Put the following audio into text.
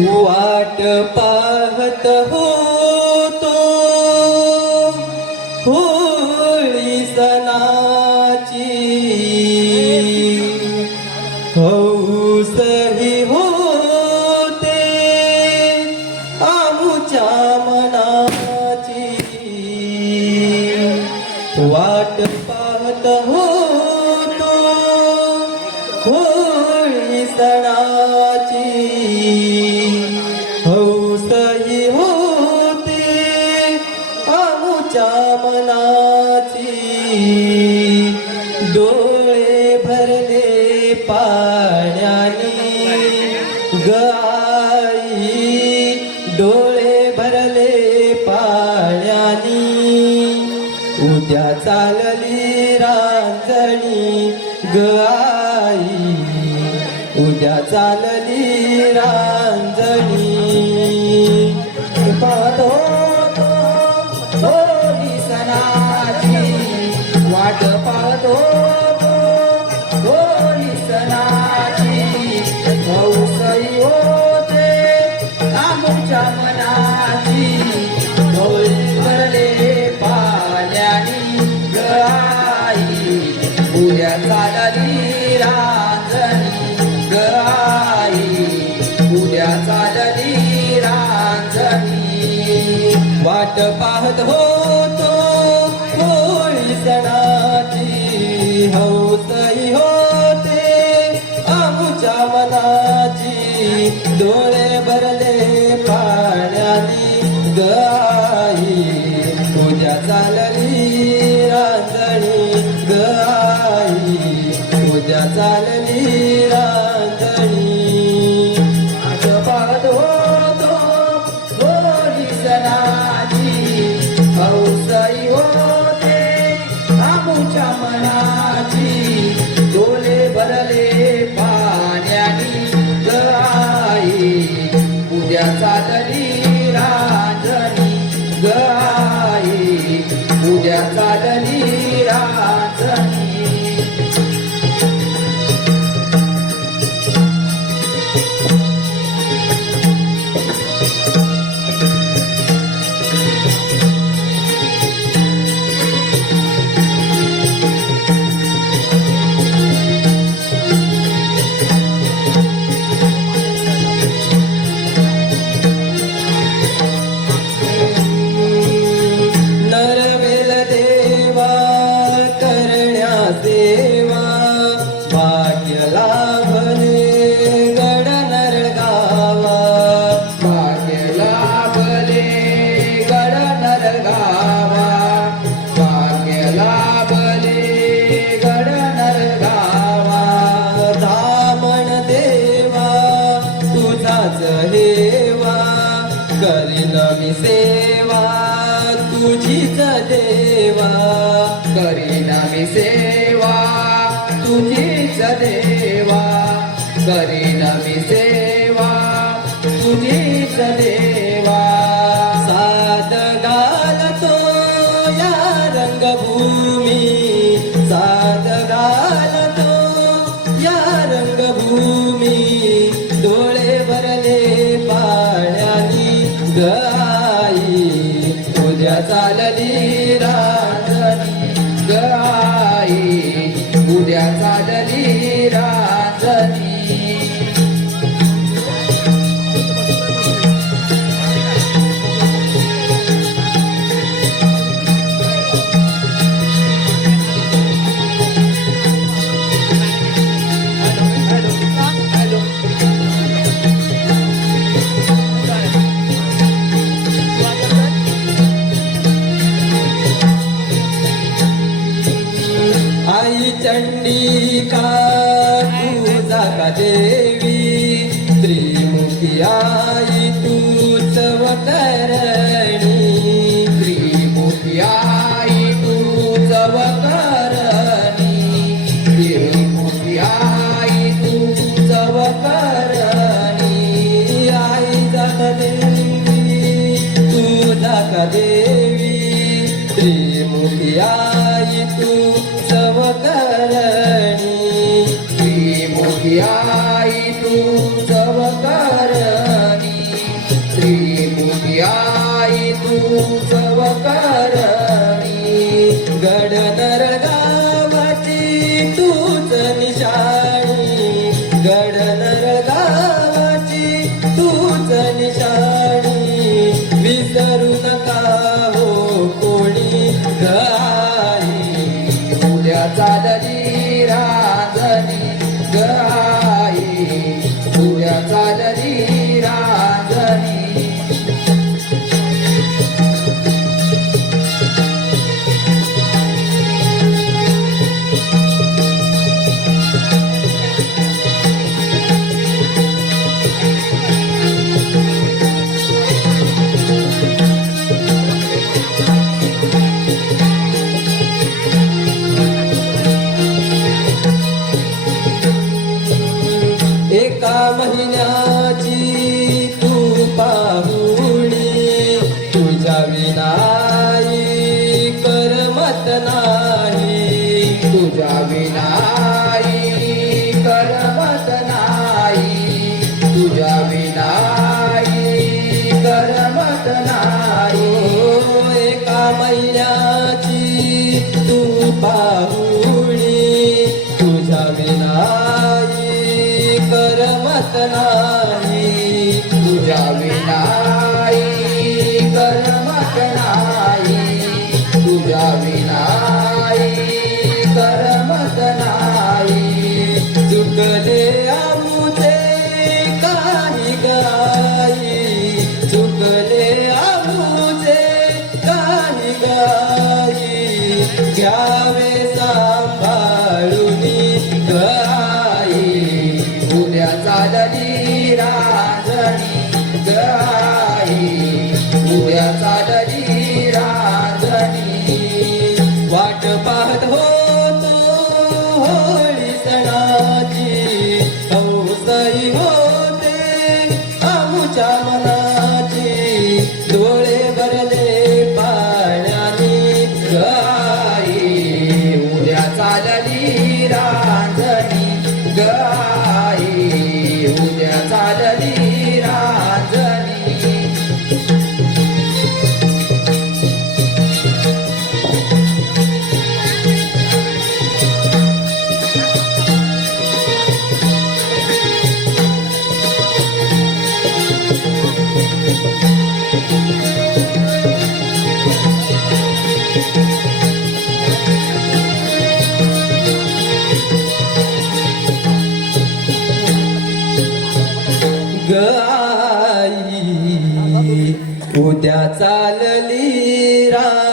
वाट पाहत होतो. होळी सनाची पाण्यानी गाई डोळे भरले पाण्यानी. उद्या चालली रांजणी गाई उद्या चालली रांजणी. पाहतो सणाची वाट पाहतो. the whole करीन मी सेवा तुझीच देवा. करीन मी सेवा तुझीच देवा. करीन मी सेवा तुझीच देवा. زال لي Nika Kuzaka Devi Trimukhya मोठी आई तू चवकरणी. श्री मोठी आई तू चवकरणी. श्री मोठी आई तू चवकरणी. गड विनाई करमत नाही तुझ्या विनाई करमत नाही तुझ्या विनाई करमत नाही दुःख उद्या चालली रा